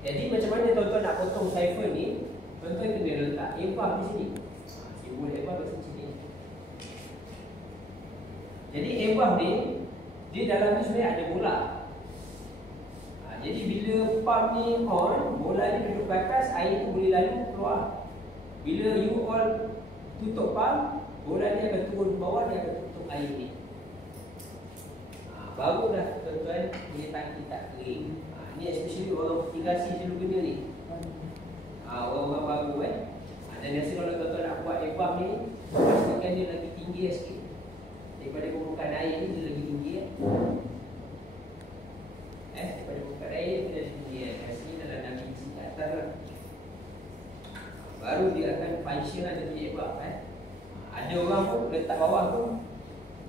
Jadi macam mana tuan-tuan nak potong cipher ni? Tuan-tuan kena letak ebah di sini. Simbol ebah kat sini. Jadi ebah ni di dalam ni sebenarnya ada bola. Jadi bila pump ni on, bola ni duduk ke atas, air tu boleh lalu keluar. Bila you all tutup pump, bola ni akan turun ke bawah, dia akan tutup air ni. Baru dah tuan-tuan boleh tangki tak kering. Ni especially orang irigasi selalu kena ni. Orang-orang baru dan biasa kalau tuan-tuan nak buat ebah ni, pastikan dia lagi tinggi sikit. Daripada permukaan air ni dia lagi tinggi daripada permukaan air dia lagi tinggi kat sini dalam 6 inci ke atas lah. Baru dia akan function ada di ebah Ada orang pun letak bawah tu,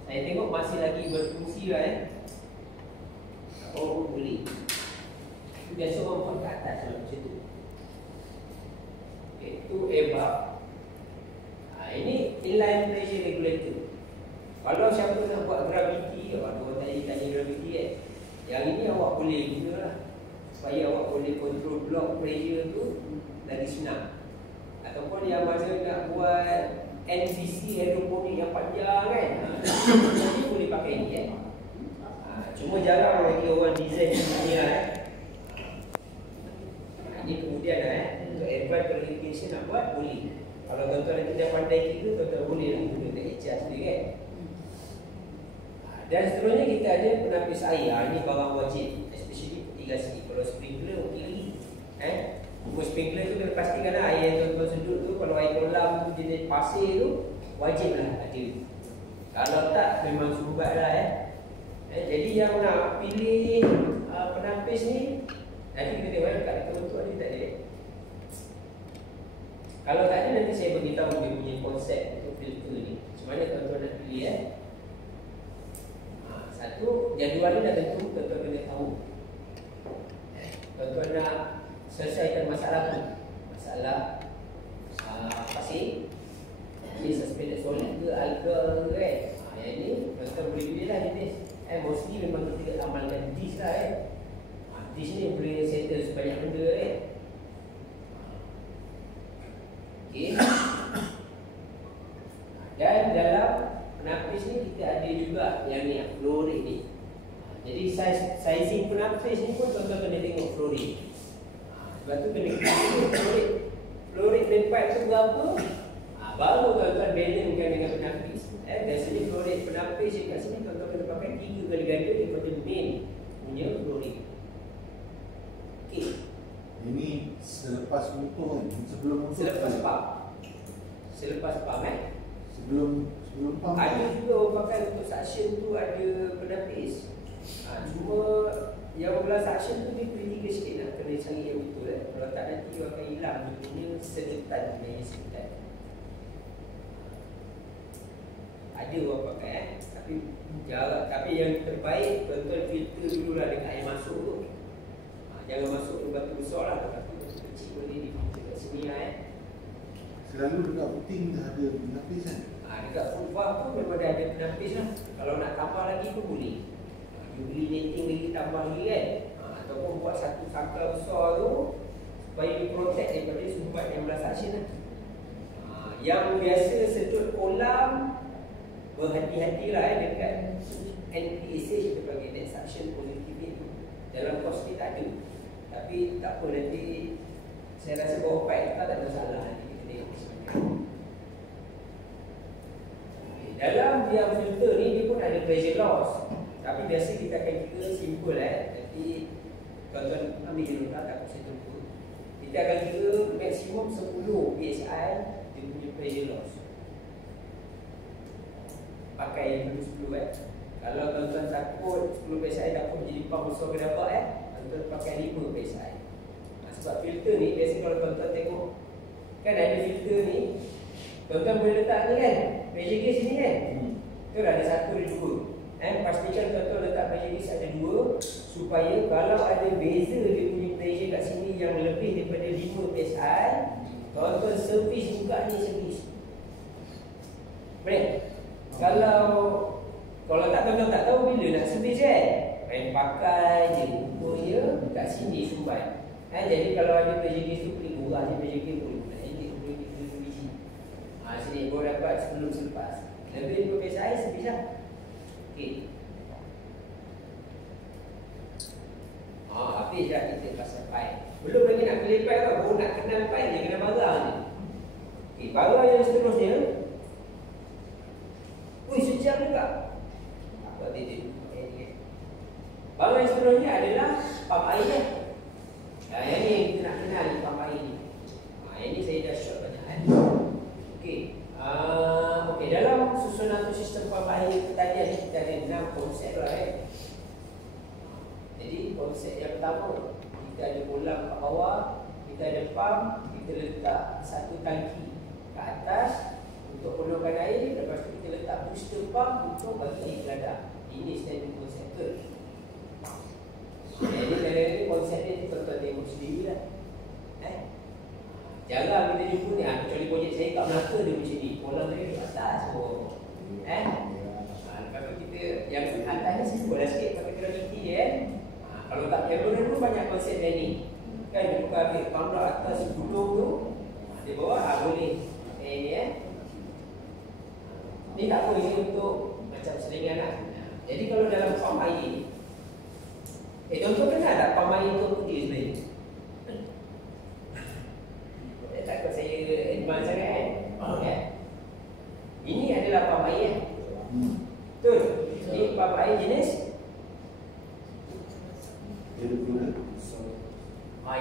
saya tengok masih lagi berfungsi lah orang pun boleh. Itu biasa orang buat ke atas macam tu. Itu ebah. Ini inline pressure regulator. Kalau siapa nak buat gravity, orang tadi tanya gravity yang ini awak boleh guna lah, supaya awak boleh control block pressure tu lagi senang. Ataupun yang mana nak buat NPC hidroponik yang panjang jadi boleh pakai ni cuma jarang lagi orang design ni ini kemudian untuk advanced qualification nak buat boleh. Kalau tuan-tuan nanti dah pandai kira, tuan-tuan boleh lah guna untuk adjust dia Dan seterusnya kita ada penapis air. Ini barang wajib, especially irigasi. Kalau sprinkler okey lagi. Untuk sprinkler tu kena pastikan air yang tuan-tuan sedut tu, kalau air kolam tu jenis pasir tu, wajiblah ada. Kalau tak memang sumbat lah Jadi yang nak pilih penapis ni, nanti kita tengok dekat tuan-tuan ni tak ada. Kalau tak ada, nanti saya beritahu dia punya konsep untuk filter ni. Macam mana tuan-tuan nak pilih Satu, jadual ni dah tentu tuan-tuan kena tahu. Tuan-tuan nak selesaikan masalah tu, masalah pasir, suspended solid ke alga ke yang ni tuan-tuan boleh pilih lah jenis. Mostly memang kita amalkan dish lah dish ni boleh settle sebanyak benda Okay. Dan dalam penapis ni kita ada juga yang ni, flow rate ni. Jadi sizing penapis ni pun tuan-tuan kena tengok flow rate. Sebab tu kena tengok flow rate main pipe tu berapa, baru tuan-tuan balancekan dengan penapis. Biasanya flow rate penapis kat sini tuan-tuan kena pakai 3 kali ganda daripada main punya flow rate. Okay. Ini selepas motor ni, sebelum motor. Selepas pump Sebelum pump. Ada juga orang pakai untuk suction tu ada penapis. Cuma yang belah suction tu dia critical sikit, nak kena cari yang betul Kalau tak nanti dia akan hilang dia punya sedetan yang sedetan. Ada orang pakai tapi yang terbaik tuan-tuan filter dululah dekat air masuk tu. Jangan masuk ke batu besar lah, batu kecil boleh difilter kat sini Selalu dekat puting dah ada penapis dekat full valve tu memang dah ada penapis lah. Kalau nak tambah lagi pun boleh. You beli netting lagi, tambah lagi ataupun buat satu sangkar besar tu supaya you protect daripada sumbat yang belah suction Yang biasa sedut kolam, berhati-hatilah dekat NPSH kita panggil net suction positivity tu. Dalam kos ni tak ada. Tapi tak apa, nanti saya rasa bawa pipe tak ada masalah. Nanti kita tengok sebenarnya. Dalam yang filter ni dia pun ada pressure loss. Tapi biasa kita akan kira simple Nanti tuan-tuan ambil je dulu takut saya terlupa. Kita akan kira maksimum 10 PSI dia punya pressure loss. Pakai yang dulu 10 Kalau tuan-tuan takut 10 PSI takut jadi pump besar ke dapat tuan-tuan pakai 5 PSI. Sebab filter ni biasa kalau tuan-tuan tengok kan ada filter ni, tuan-tuan boleh letak ni pressure gauge ni tu ada 1 ada 2 pastikan tuan-tuan letak pressure gauge ada 2 supaya kalau ada beza dia punya pressure kat sini yang lebih daripada 5 PSI, tuan-tuan servis buka ni servis. Boleh? Kalau tak tuan-tuan tak tahu bila nak servis main pakai je rupanya kat sini sumbat. Jadi kalau ada PJK tu beli murah je PJK boleh biji. Sini kau dapat sebelum selepas. Lebih daripada saya sebisa. Okey. Habis dah kita pasal pai. Belum lagi nak pilih pai tau. Baru nak kenal pai je, kena barang je. Okey, barang yang seterusnya. Sejam juga. Apa dia? Barang yang seterusnya adalah pump air. Yang ni kita nak kenal ni pump air ni. Yang ni saya dah shot banyak kan. Okey. Okey, dalam susunan sistem pump air tadi ni kita ada 6 konsep lah Jadi konsep yang pertama, kita ada kolam kat bawah, kita ada pump, kita letak satu tangki kat atas untuk penuhkan air, lepas tu kita letak booster pump untuk bagi air geladak. Ini standard konsep tu. Jadi kadang-kadang konsep ni tuan-tuan tengok sendiri lah. Jarang kita jumpa ni, kecuali projek saya kat Melaka dia macam ni. Kolam dia di atas semua. Lepas tu kita, yang atas ni simple lah sikit, pakai gravity je kalau tak Cameron dulu banyak konsep dia ni. Kan dia buka ambil pangkat atas gunung tu, di bawah boleh pakai ni Ni tak apa, ini untuk macam selingan lah. Jadi kalau dalam pump air, tuan-tuan kenal tak pump air tu apa dia sebenarnya? Takut saya advance sangat kan? Ini adalah pump air betul? Ini pump air jenis?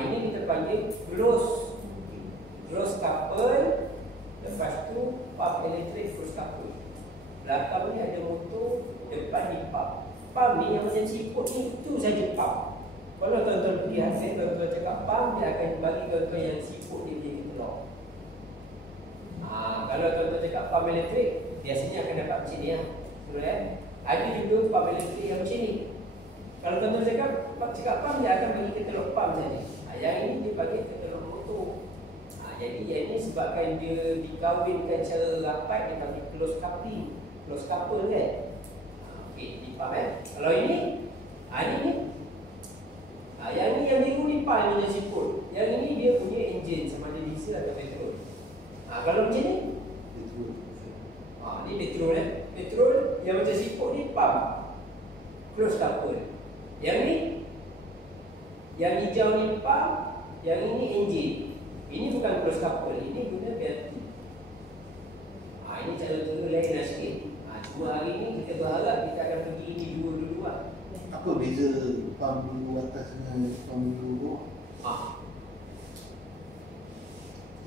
Ini kita panggil close couple. Lepas tu pump elektrik close couple. Belakang ni ada motor, depan ni pump. Pump ni yang macam siput ni, itu saja pump. Kalau tuan-tuan pergi hasil, tuan-tuan cakap pump, dia akan bagi tuan-tuan yang siput dia jadi keluar. Kalau tuan-tuan cakap pump elektrik, biasanya akan dapat macam ni betul kan? Ada juga pump elektrik yang macam ni. Kalau tuan-tuan cakap pump, dia akan bagi ketelok pump saja. Yang ini dia bagi ketelok motor. Jadi yang ini sebabkan dia dikawinkan secara rapat, dia panggil close coupling, close couple kan? Okey, ni pump Kalau ini, ni yang ni yang biru ni pump yang macam siput. Yang ini dia punya enjin sama ada diesel atau petrol. Kalau macam ni, ni petrol petrol yang macam siput ni pump, close couple. Yang ni, yang hijau ni pump, yang ini enjin. Ini bukan close couple, ini guna belting. Ini cara-cara lain lah sikit. Cuma hari ni kita berharap kita akan pergi ini dua-dua. Apa beza pump dulu atas dengan pump dulu bawah?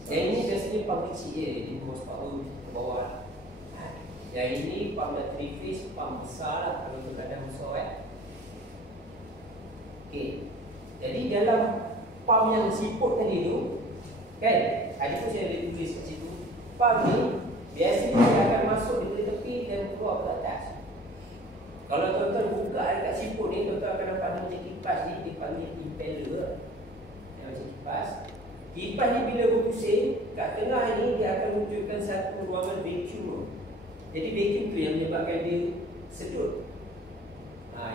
Yang ini biasanya pump kecil je, dia horsepower ke bawah. Yang ini pump 3 phase, pump besar lah kalau tu kadang besar Okey. Jadi dalam pump yang siput tadi tu kan, ada pun saya ada tulis kat situ. Pump ni biasanya dia akan masuk di tepi dan keluar ke atas. Kalau tuan-tuan buka dekat siput ni, tuan-tuan akan nampak macam kipas ni, dipanggil impeller. Yang macam kipas. Kipas ni bila berpusing, kat tengah ni dia akan wujudkan satu ruangan vacuum. Jadi vacuum tu yang menyebabkan dia sedut.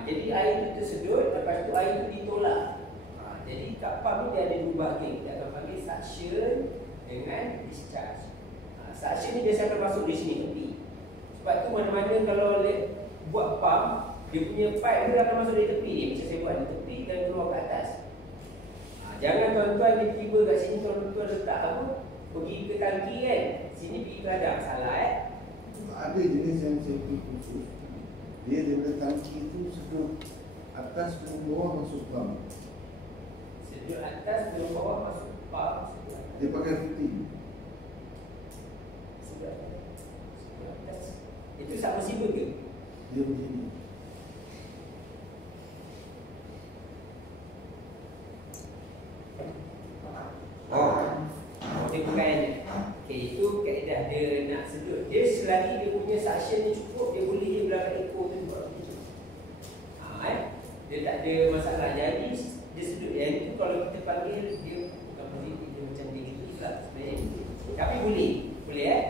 Jadi air tu tersedut, lepas tu air tu ditolak. Jadi kat pump ni dia ada dua bahagian. Kita akan panggil suction dengan discharge. Suction ni biasa akan masuk di sini tepi. Sebab tu mana-mana kalau buat pump, dia punya pipe dia akan masuk di tepi ni. Macam saya buat di tepi dan keluar ke atas. Jangan tuan-tuan tiba-tiba kat sini, tuan-tuan letak apa, pergi ke tangki kan, sini pergi ke ladang. Salah Ada jenis yang saya pergi khusus. Dia daripada tangki tu sedut atas dan bawah masuk pump. Sedut atas dan bawah masuk pump. Dia pakai footing. Sedut atas. Itu submersible ke? Dia macam ni. Dia bukan. Itu kaedah dia nak sedut. Dia selagi dia punya suction ni cukup, dia boleh je belakang ekor tu buat begitu. Dia tak ada masalah. Jadi dia sedut. Yang itu kalau kita panggil dia bukan positif, dia macam begitu lah sebenarnya. Tapi boleh.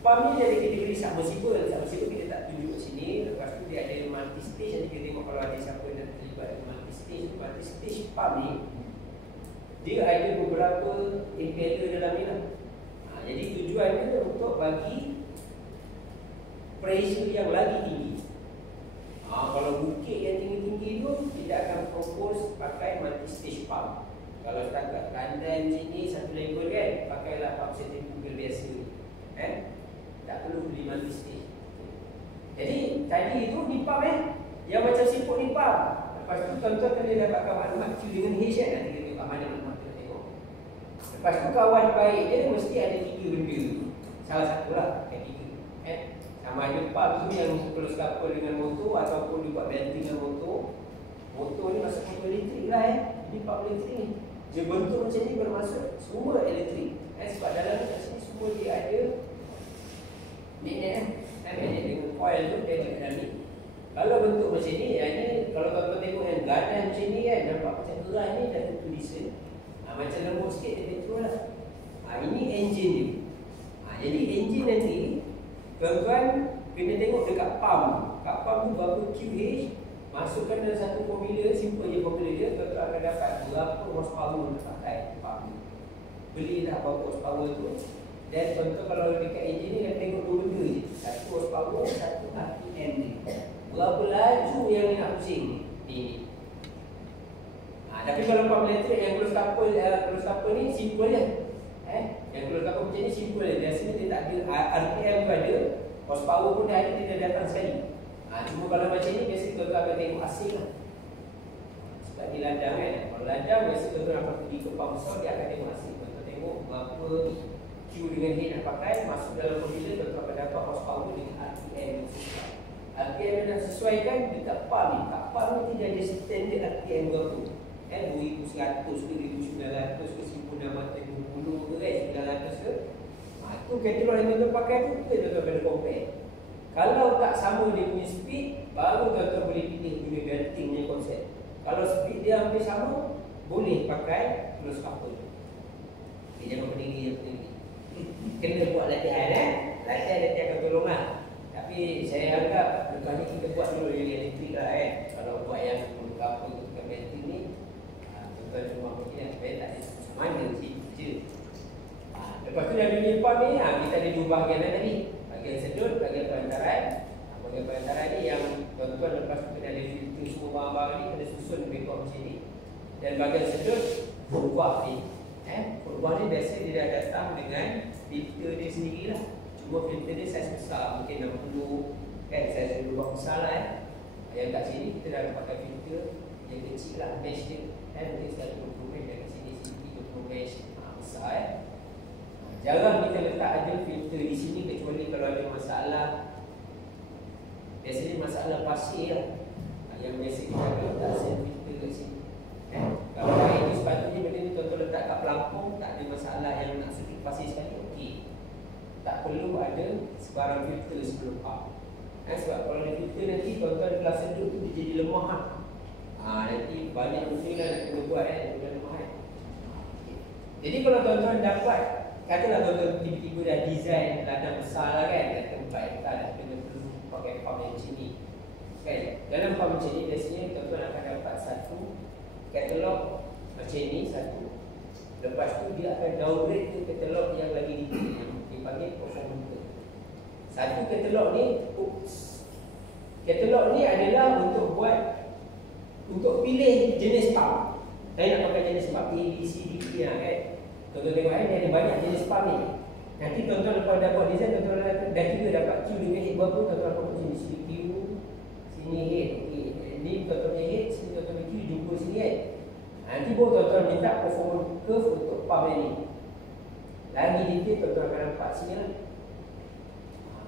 Pump ni dia ada kategori submersible. Submersible kita tak tunjuk kat sini. Lepas tu dia ada multi stage. Nanti kita tengok kalau ada siapa nak terlibat dengan multi stage. Multi stage pump ni dia ada beberapa impeller dalam ni lah. Jadi tujuannya untuk bagi pressure yang lagi tinggi. Kalau bukit yang tinggi-tinggi tu tidak akan propose pakai multi-stage pump. Kalau setakat kandang sini satu level kan, pakailah pump centrifugal biasa. Tak perlu beli multi-stage. Jadi tadi itu ni pump yang macam siput ni pump. Lepas tu tuan-tuan kena dapatkan maklumat Q dengan H kan. Nanti kita tengok mana maklumat kita tengok. Lepas tu kawan baik dia mesti ada 3 benda. Salah satu lah kategori. Sama ada pump tu yang close couple dengan motor ataupun dibuat belting dengan motor. Motor ni masuk motor elektrik lah Ini pump elektrik ni. Dia bentuk macam ni bermaksud semua elektrik. Sebab dalam kat sini semua dia ada magnet magnet dengan coil tu dia ada dalam ni. Kalau bentuk macam ni, kalau tuan-tuan tengok yang gadan macam ni kan, nampak macam keras ni dah tentu diesel. Macam lembut sikit dia petrol lah. Ini enjin dia. Jadi enjin nanti tuan-tuan kena tengok dekat pump. Kat pump tu berapa QH, masukkan dalam satu formula, simple je formula dia, tuan-tuan akan dapat berapa horsepower nak pakai pump ni. Belilah berapa horsepower tu. Dan tuan-tuan kalau dekat enjin ni kena tengok 2 benda je. Satu horsepower, satu RPM ni. Berapa laju yang ni nak pusing ni. Tapi kalau pump elektrik yang close couple ni simple je. Yang close couple macam ni simple je. Biasanya dia tak ada RPM tu ada, horsepower pun dah ada, dia dah datang sekali. Cuma kalau macam ni biasa tuan-tuan akan tengok asing lah. Sebab ni ladang kan. Kalau ladang biasa tuan-tuan akan pergi ke pump besar, dia akan tengok asing. Tuan-tuan tengok berapa Q dengan H nak pakai, masuk dalam formula, tuan-tuan akan dapat horsepower dengan RPM yang sesuai. RPM yang dah sesuaikan dekat pump ni. Kat pump ni dia ada standard RPM berapa. 2100 ke 1900 ke 1650 ke 900 ke. Tu katalog yang tuan-tuan pakai tu, tuan-tuan kena compare. Kalau tak sama dia punya speed, baru tuan-tuan boleh pilih guna belting punya konsep. Kalau speed dia hampir sama, boleh pakai close couple. Jangan berdiri. Kena buat latihan Latihan akan tolong lah. Tapi saya anggap lepas ni kita buat dulu yang elektrik lah Kalau buat yang couple ke belting ni, tuan-tuan cuma mungkin supaya tak ada mana je. Lepas tu dah bunyi pump ni, kita ada 2 bahagian tadi. Bahagian sedut, bahagian perantaran. Bahagian perantaran ni yang tuan-tuan lepas tu kena ada filter semua barang-barang ni, kena susun lebih kurang macam ni. Dan bahagian sedut, perubahan ni. Perubahan ni biasa dia dah datang dengan filter dia sendiri lah. Cuma filter dia saiz besar, mungkin 60 saiz lubang besar lah Yang kat sini kita dah dapatkan filter yang kecil lah, mesh dia mungkin 120 mesh, dan kat sini 30 mesh besar Jarang kita letak ada filter di sini kecuali kalau ada masalah. Biasanya masalah pasir lah yang biasa kita akan letak sel filter kat sini. Kalau air tu sepatutnya benda ni tuan-tuan letak kat pelampung, tak ada masalah yang nak sedut pasir sekali, okey. Tak perlu ada sebarang filter sebelum pump. Sebab kalau ada filter nanti tuan-tuan kelas sedut tu dia jadi lemah lah. Nanti banyak benda lah nak kena buat benda lemah Jadi kalau tuan-tuan dapat, katalah tuan-tuan tiba-tiba dah design ladang besar lah kan, dah tempat kita dah kena perlu pakai pump yang macam ni kan. Dalam pump macam ni biasanya tuan-tuan akan dapat satu katalog macam ni satu. Lepas tu dia akan downgrade ke katalog yang lagi detail yang dipanggil performance. Satu katalog ni, katalog ni adalah untuk buat, untuk pilih jenis pump. Saya nak pakai jenis pump A, B, C, D, E kan. Tuan-tuan tengok dia ada banyak jenis pump ni. Nanti tuan-tuan lepas dah buat design, tuan-tuan dah kira dapat Q dengan head berapa, tuan-tuan akan buat sini. Sini Q, sini head. Okay. Ni tuan-tuan punya head, sini tuan-tuan punya Q, jumpa sini kan. Nanti baru tuan-tuan minta performance curve untuk pump yang ni. Lagi detail tuan-tuan akan nampak sini lah.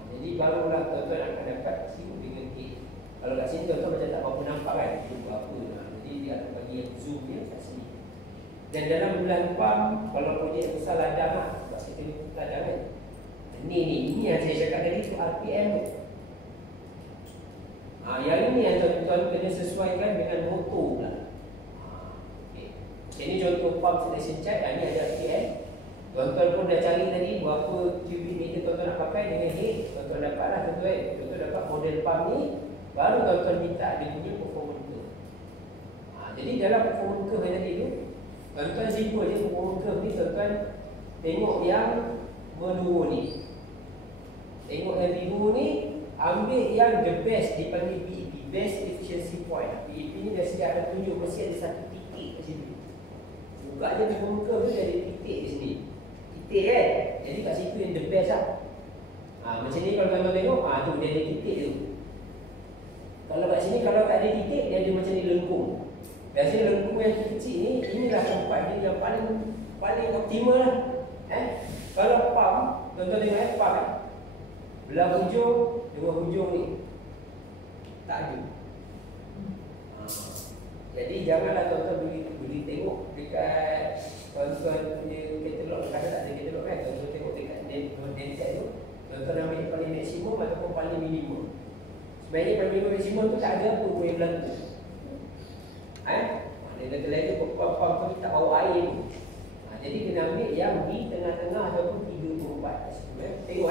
Jadi barulah tuan-tuan akan dapat Q dengan head. Kalau kat sini tuan-tuan macam tak apa nampak kan, Q apa. Jadi dia akan bagi yang zoom dia kat sini. Dan dalam bulan pump, kalau projek besar ladang lah, sebab kita ladang kan. Ini yang saya cakap tadi tu RPM tu. Yang ini yang tuan-tuan kena sesuaikan dengan motor pula. Ini contoh pump selection chart. Ini ada RPM. Tuan-tuan pun dah cari tadi berapa cubic meter tuan-tuan nak pakai dengan head. Tuan-tuan dapatlah tuan-tuan. Tuan-tuan dapat model pump ni, baru tuan-tuan minta dia punya performance curve. Jadi dalam performance curve yang tadi tu, Tuan-tuan simple je performance curve ni, tuan-tuan tengok yang menurun ni. Tengok yang biru ni, ambil yang the best, dipanggil BEP, best efficiency point. BEP ni dah sedia ada tunjuk, mesti ada satu titik kat sini. Buka je performance curve tu, ada titik di sini. Titik kan? Jadi kat situ yang the best lah. Macam ni kalau tuan-tuan tengok, tu dia ada titik tu. Kalau kat sini, kalau tak ada titik, dia ada macam ni lengkung. Biasanya lengkung yang kecil ni, inilah tempat dia yang paling optimal lah. Kalau pump, tuan-tuan tengok pump belah hujung dengan hujung ni tak ada. Jadi janganlah tuan-tuan boleh tengok dekat tuan-tuan punya katalog. Kadang tak ada katalog kan, tuan-tuan tengok dekat net tu, tuan-tuan ambil yang paling maksimum ataupun paling minimum. Sebenarnya paling maksimum tu tak ada apa pun yang berlaku. Maknanya lain tu pump tu tak bawa air tu. Jadi kena ambil yang di tengah-tengah ataupun 3/4. Tengok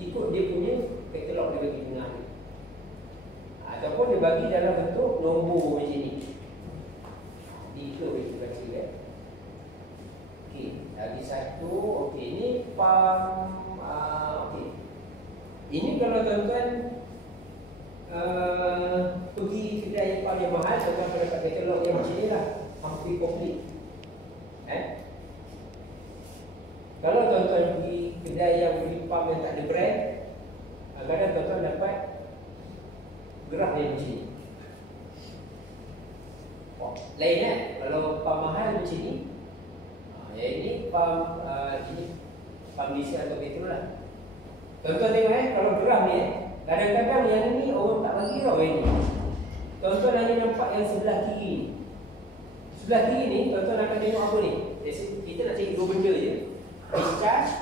ikut dia punya katalog dia bagi tengah ni. Ataupun dia bagi dalam bentuk nombor macam ni. Ikut itu baca kan. Okey, lagi satu. Okey, ni pump. Okey. Ini kalau tuan-tuan pergi kedai yang paling mahal, tuan-tuan akan dapat katalog yang macam ni lah, hampir komplit. Kalau tuan-tuan pergi kedai yang beli pump yang tak ada brand, kadang tuan-tuan dapat gerah dia macam ni. Lain kan? Kalau pump mahal macam ni, yang ini pump diesel atau petrol lah. Tuan-tuan tengok kalau gerah ni kadang-kadang yang ni orang tak bagi tau yang ni. Tuan-tuan hanya nampak yang sebelah kiri ni. Sebelah kiri ni, tuan-tuan akan tengok apa ni? Kita nak cari dua benda je. Discharge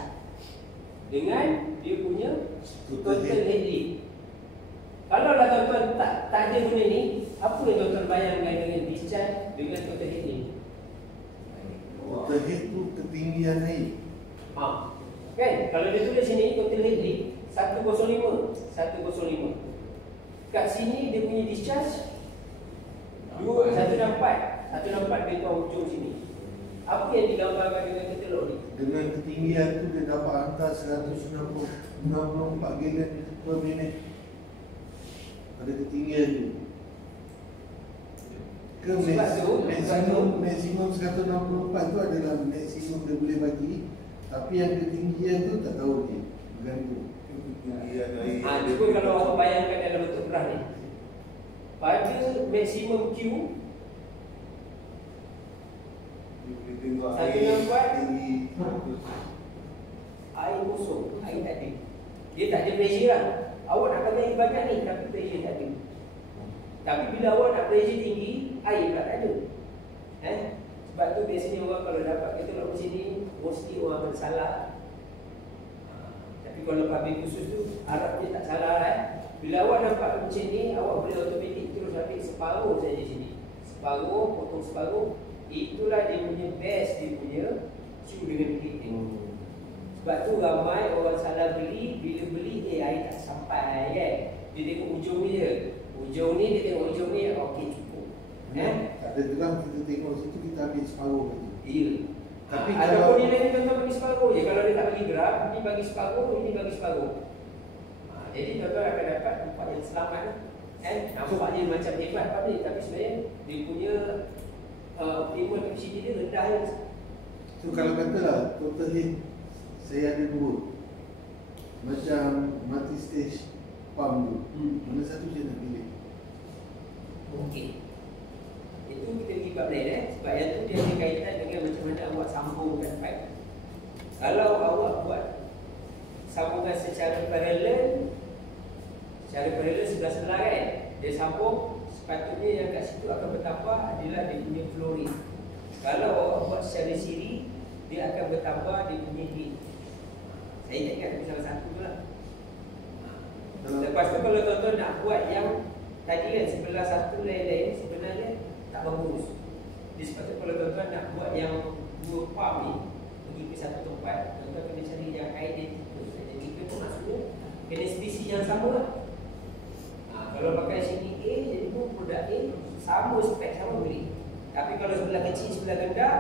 dengan dia punya total head lift. Kalau lah tuan-tuan tak ada benda ni, apa yang tuan-tuan bayangkan dengan discharge dengan total head lift? Total head tu ketinggian air. Kan? Kalau dia tulis sini total head lift 105. Kat sini dia punya discharge 164 dia tahu hujung sini. Apa yang digambarkan dengan katalog ni? Dengan ketinggian tu dia dapat hantar 164 gallon per minit. Ada ketinggian tu. Ke maksimum 164 tu adalah maksimum dia boleh bagi. Tapi yang ketinggian tu tak tahu dia. Bergantung. Ketinggian air. Cuba kalau awak bayangkan dalam bentuk graf ni. Pada maksimum Q, satu nampak air kosong, air tak ada. Dia tak ada pressure lah. Awak nak bagi air banyak ni, tapi pressure tak ada. Tapi bila awak nak pressure tinggi, air pula tak ada. Sebab tu biasanya orang kalau dapat katalog macam ni, mesti orang akan salah. Tapi kalau public khusus tu, harap dia tak salah Bila awak nampak macam ni, awak boleh automatik terus ambil separuh saja sini. Separuh, potong separuh. Itulah dia punya best, dia punya Q dengan klik ni. Sebab tu ramai orang salah beli. Bila beli, air tak sampai kan. Dia tengok ujung ni je. Ujung ni, dia tengok ujung ni, okey cukup. Tak ada terang kita tengok situ, kita ambil separuh lagi. Iya. Tapi ataupun dia lain tuan-tuan bagi separuh je. Kalau dia tak bagi graf, ini bagi separuh, ini bagi separuh. Jadi tuan-tuan akan dapat tempat yang selamat. Nampaknya macam hebat public, tapi sebenarnya dia punya optimal capacity dia rendah je. So kalau katalah total head saya ada dua, macam multi stage pump tu, mana satu saya nak pilih? Okey. Itu kita pergi bab lain sebab yang tu dia ada kaitan dengan macam mana awak sambungkan pipe. Kalau awak buat sambungan secara paralel sebelah-sebelah kan, dia sambung, sepatutnya yang kat situ akan bertambah adalah dia punya flow rate. Kalau awak buat secara siri, dia akan bertambah dia punya heat. Saya ingatkan salah satu tu lah. Lepas tu kalau tuan-tuan nak buat yang tadi kan sebelah satu lain-lain, sebenarnya tak bagus. Jadi sebab tu kalau tuan-tuan nak buat yang dua pump ni pergi ke satu tempat, tuan-tuan kena cari yang identical. Identical tu maksudnya kena spesies yang sama lah. Kalau pakai sini A, jadi pun produk A sama spek, sama beli. Tapi kalau sebelah kecil, sebelah rendah,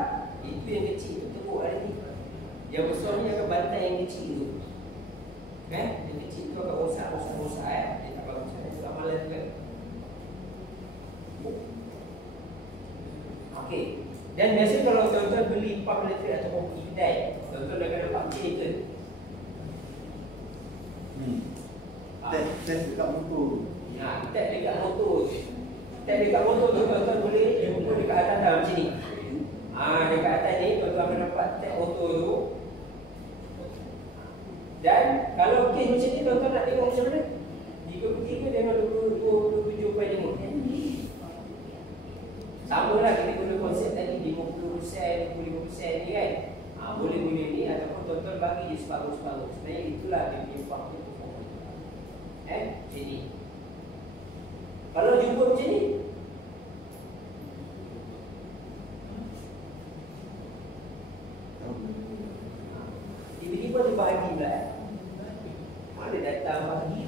itu yang kecil itu teruk hari ni. Yang besar ni akan bantai yang kecil tu. Kan? Yang kecil tu akan rosak. Dia tak bagus. Itu amalan tu kan. Okey. Dan biasa kalau tuan-tuan beli pump elektrik ataupun kedai, tuan-tuan dah nampak macam tu. Test dekat motor. Tag dekat motor. Tag dekat motor tu tuan-tuan boleh jumpa dekat atas dah macam ni. Dekat atas ni tuan-tuan akan nampak tag motor tu. Dan kalau kes macam ni tuan-tuan nak tengok macam mana? Jika ketiga dengan 27.5. Sama lah kita guna konsep tadi 50%, 25% ni kan. Boleh guna ni ataupun tuan-tuan bagi je separuh-separuh. Sebenarnya itulah dia punya faktor performance. Macam ni. Kalau jumpa macam ni, tiba-tiba dia bahagi pula. Mana datang bahagi